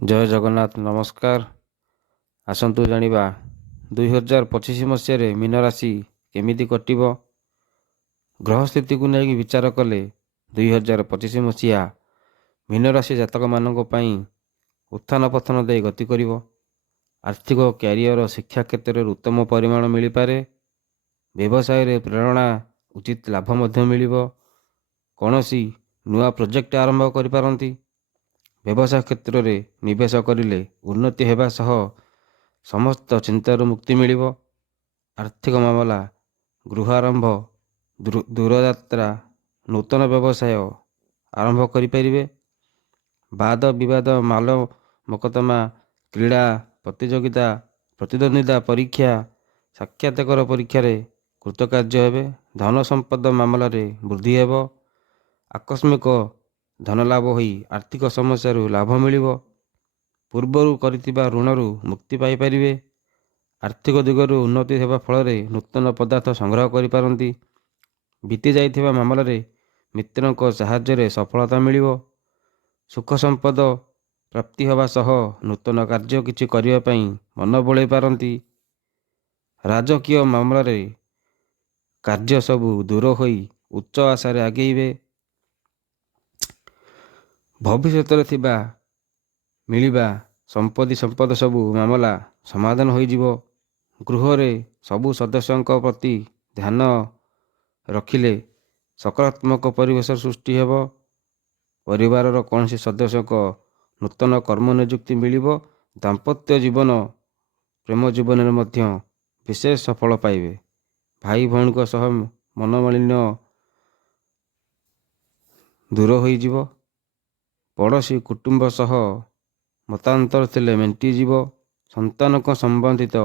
ଜୟ ଜଗନ୍ନାଥ। ନମସ୍କାର। ଆସନ୍ତୁ ଜାଣିବା 2025 ମସିହାରେ ମୀନ ରାଶି କେମିତି କଟିବ। ଗ୍ରହ ସ୍ଥିତିକୁ ନେଇକି ବିଚାର କଲେ 2025 ମସିହା ମୀନ ରାଶି ଜାତକମାନଙ୍କ ପାଇଁ ଉତ୍ଥାନ ପତନ ଦେଇ ଗତି କରିବ। ଆର୍ଥିକ କ୍ୟାରିୟର ଶିକ୍ଷା କ୍ଷେତ୍ରରେ ଉତ୍ତମ ପରିମାଣ ମିଳିପାରେ। ବ୍ୟବସାୟରେ ପ୍ରେରଣା ଉଚିତ ଲାଭ ମଧ୍ୟ ମିଳିବ। କୌଣସି ନୂଆ ପ୍ରୋଜେକ୍ଟ ଆରମ୍ଭ କରିପାରନ୍ତି। ବ୍ୟବସାୟ କ୍ଷେତ୍ରରେ ନିବେଶ କରିଲେ ଉନ୍ନତି ହେବା ସହ ସମସ୍ତ ଚିନ୍ତାରୁ ମୁକ୍ତି ମିଳିବ। ଆର୍ଥିକ ମାମଲା, ଗୃହ ଆରମ୍ଭ, ଦୂରଯାତ୍ରା, ନୂତନ ବ୍ୟବସାୟ ଆରମ୍ଭ କରିପାରିବେ। ବାଦ ବିବାଦ, ମାଲ ମକଦ୍ଦମା, କ୍ରୀଡ଼ା ପ୍ରତିଯୋଗିତା, ପ୍ରତିଦ୍ୱନ୍ଦ୍ୱିତା ପରୀକ୍ଷା, ସାକ୍ଷାତକାର ପରୀକ୍ଷାରେ କୃତକାର୍ଯ୍ୟ ହେବେ। ଧନ ସମ୍ପଦ ମାମଲାରେ ବୃଦ୍ଧି ହେବ। ଆକସ୍ମିକ ଧନଲାଭ ହୋଇ ଆର୍ଥିକ ସମସ୍ୟାରୁ ଲାଭ ମିଳିବ। ପୂର୍ବରୁ କରିଥିବା ଋଣରୁ ମୁକ୍ତି ପାଇପାରିବେ। ଆର୍ଥିକ ଦିଗରୁ ଉନ୍ନତି ହେବା ଫଳରେ ନୂତନ ପଦାର୍ଥ ସଂଗ୍ରହ କରିପାରନ୍ତି। ବିତି ଯାଇଥିବା ମାମଲାରେ ମିତ୍ରଙ୍କ ସାହାଯ୍ୟରେ ସଫଳତା ମିଳିବ। ସୁଖ ସମ୍ପଦ ପ୍ରାପ୍ତି ହେବା ସହ ନୂତନ କାର୍ଯ୍ୟ କିଛି କରିବା ପାଇଁ ମନ ବଳେଇ ପାରନ୍ତି। ରାଜକୀୟ ମାମଲାରେ କାର୍ଯ୍ୟ ସବୁ ଦୂର ହୋଇ ଉଚ୍ଚ ଆଶାରେ ଆଗେଇବେ। ଭବିଷ୍ୟତରେ ଥିବା ମିଳିବା ସମ୍ପଦ ସବୁ ମାମଲା ସମାଧାନ ହୋଇଯିବ। ଗୃହରେ ସବୁ ସଦସ୍ୟଙ୍କ ପ୍ରତି ଧ୍ୟାନ ରଖିଲେ ସକାରାତ୍ମକ ପରିବେଶ ସୃଷ୍ଟି ହେବ। ପରିବାରର କୌଣସି ସଦସ୍ୟଙ୍କ ନୂତନ କର୍ମ ନିଯୁକ୍ତି ମିଳିବ। ଦାମ୍ପତ୍ୟ ଜୀବନ, ପ୍ରେମ ଜୀବନରେ ମଧ୍ୟ ବିଶେଷ ସଫଳ ପାଇବେ। ଭାଇ ଭଉଣୀଙ୍କ ସହ ମନମାଳିନ୍ୟ ଦୂର ହୋଇଯିବ। ପଡ଼ୋଶୀ କୁଟୁମ୍ବ ସହ ମତାନ୍ତର ଥିଲେ ମେଣ୍ଟିଯିବ। ସନ୍ତାନଙ୍କ ସମ୍ବନ୍ଧିତ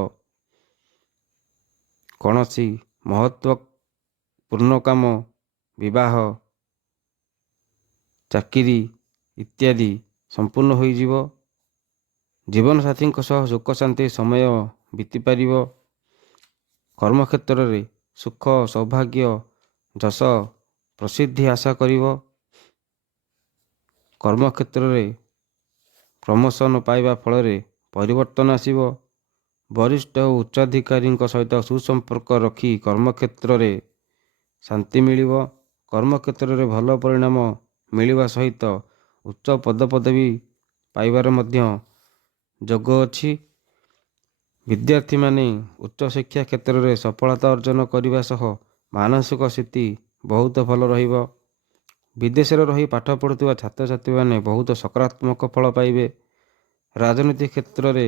କୌଣସି ମହତ୍ତ୍ୱପୂର୍ଣ୍ଣ କାମ, ବିବାହ, ଚାକିରି ଇତ୍ୟାଦି ସମ୍ପୂର୍ଣ୍ଣ ହୋଇଯିବ। ଜୀବନସାଥୀଙ୍କ ସହ ସୁଖ ଶାନ୍ତି ସମୟ ବିତିପାରିବ। କର୍ମକ୍ଷେତ୍ରରେ ସୁଖ, ସୌଭାଗ୍ୟ, ଯଶ, ପ୍ରସିଦ୍ଧି ଆଶା କରିବ। କର୍ମକ୍ଷେତ୍ରରେ ପ୍ରମୋସନ ପାଇବା ଫଳରେ ପରିବର୍ତ୍ତନ ଆସିବ। ବରିଷ୍ଠ ଓ ଉଚ୍ଚାଧିକାରୀଙ୍କ ସହିତ ସୁସମ୍ପର୍କ ରଖି କର୍ମକ୍ଷେତ୍ରରେ ଶାନ୍ତି ମିଳିବ। କର୍ମକ୍ଷେତ୍ରରେ ଭଲ ପରିଣାମ ମିଳିବା ସହିତ ଉଚ୍ଚ ପଦପଦବୀ ପାଇବାର ମଧ୍ୟ ଯୋଗ ଅଛି। ବିଦ୍ୟାର୍ଥୀମାନେ ଉଚ୍ଚଶିକ୍ଷା କ୍ଷେତ୍ରରେ ସଫଳତା ଅର୍ଜନ କରିବା ସହ ମାନସିକ ସ୍ଥିତି ବହୁତ ଭଲ ରହିବ। ବିଦେଶରେ ରହି ପାଠ ପଢ଼ୁଥିବା ଛାତ୍ରଛାତ୍ରୀମାନେ ବହୁତ ସକାରାତ୍ମକ ଫଳ ପାଇବେ। ରାଜନୀତି କ୍ଷେତ୍ରରେ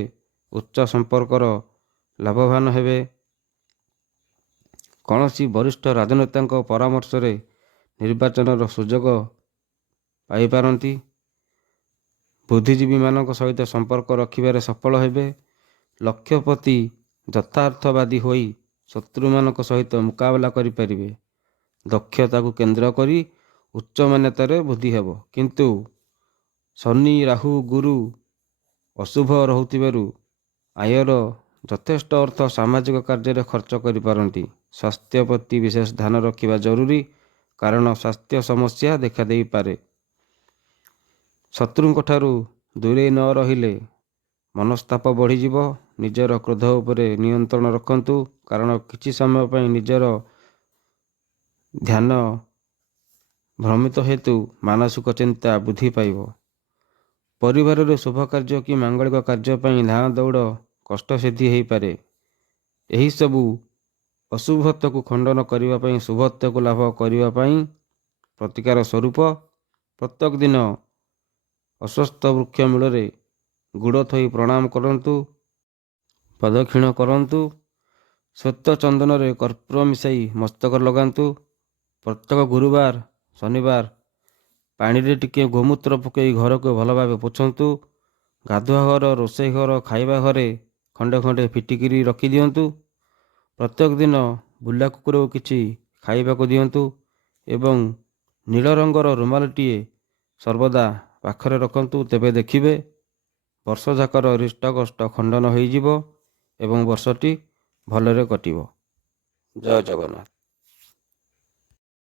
ଉଚ୍ଚ ସମ୍ପର୍କର ଲାଭବାନ ହେବେ। କୌଣସି ବରିଷ୍ଠ ରାଜନେତାଙ୍କ ପରାମର୍ଶରେ ନିର୍ବାଚନର ସୁଯୋଗ ପାଇପାରନ୍ତି। ବୁଦ୍ଧିଜୀବୀମାନଙ୍କ ସହିତ ସମ୍ପର୍କ ରଖିବାରେ ସଫଳ ହେବେ। ଲକ୍ଷ୍ୟ ପ୍ରତି ଯଥାର୍ଥବାଦୀ ହୋଇ ଶତ୍ରୁମାନଙ୍କ ସହିତ ମୁକାବିଲା କରିପାରିବେ। ଦକ୍ଷତାକୁ କେନ୍ଦ୍ର କରି ଉଚ୍ଚ ମାନ୍ୟତାରେ ବୃଦ୍ଧି ହେବ। କିନ୍ତୁ ଶନି, ରାହୁ, ଗୁରୁ ଅଶୁଭ ରହୁଥିବାରୁ ଆୟର ଯଥେଷ୍ଟ ଅର୍ଥ ସାମାଜିକ କାର୍ଯ୍ୟରେ ଖର୍ଚ୍ଚ କରିପାରନ୍ତି। ସ୍ୱାସ୍ଥ୍ୟ ପ୍ରତି ବିଶେଷ ଧ୍ୟାନ ରଖିବା ଜରୁରୀ, କାରଣ ସ୍ୱାସ୍ଥ୍ୟ ସମସ୍ୟା ଦେଖାଦେଇପାରେ। ଶତ୍ରୁଙ୍କ ଠାରୁ ଦୂରେଇ ନ ରହିଲେ ମନସ୍ତାପ ବଢ଼ିଯିବ। ନିଜର କ୍ରୋଧ ଉପରେ ନିୟନ୍ତ୍ରଣ ରଖନ୍ତୁ, କାରଣ କିଛି ସମୟ ପାଇଁ ନିଜର ଧ୍ୟାନ ଭ୍ରମିତ ହେତୁ ମାନସିକ ଚିନ୍ତା ବୃଦ୍ଧି ପାଇବ। ପରିବାରରେ ଶୁଭ କାର୍ଯ୍ୟ କି ମାଙ୍ଗଳିକ କାର୍ଯ୍ୟ ପାଇଁ ଧାଁ ଦୌଡ଼ କଷ୍ଟସିଦ୍ଧି ହୋଇପାରେ। ଏହିସବୁ ଅଶୁଭତ୍ୱକୁ ଖଣ୍ଡନ କରିବା ପାଇଁ ଶୁଭତ୍ୱକୁ ଲାଭ କରିବା ପାଇଁ ପ୍ରତିକାର ସ୍ୱରୂପ ପ୍ରତ୍ୟେକ ଦିନ ଅଶ୍ୱତ୍ଥ ବୃକ୍ଷ ମୂଳରେ ଗୁଡ଼ ଥୋଇ ପ୍ରଣାମ କରନ୍ତୁ, ପ୍ରଦକ୍ଷିଣ କରନ୍ତୁ। ଶ୍ଵେତ ଚନ୍ଦନରେ କର୍ପୂର ମିଶାଇ ମସ୍ତକରେ ଲଗାନ୍ତୁ। ପ୍ରତ୍ୟେକ ଗୁରୁବାର, ଶନିବାର ପାଣିରେ ଟିକେ ଗୋମୂତ୍ର ପକାଇ ଘରକୁ ଭଲ ଭାବେ ପୋଛନ୍ତୁ। ଗାଧୁଆ ଘର, ରୋଷେଇ ଘର, ଖାଇବା ଘରେ ଖଣ୍ଡେ ଖଣ୍ଡେ ଫିଟିକିରି ରଖିଦିଅନ୍ତୁ। ପ୍ରତ୍ୟେକ ଦିନ ବୁଲା କୁକୁରକୁ କିଛି ଖାଇବାକୁ ଦିଅନ୍ତୁ ଏବଂ ନୀଳ ରଙ୍ଗର ରୁମାଲଟିଏ ସର୍ବଦା ପାଖରେ ରଖନ୍ତୁ। ତେବେ ଦେଖିବେ ବର୍ଷଯାକର ଅରିଷ୍ଟ କଷ୍ଟ ଖଣ୍ଡନ ହୋଇଯିବ ଏବଂ ବର୍ଷଟି ଭଲରେ କଟିବ। ଜୟ ଜଗନ୍ନାଥ।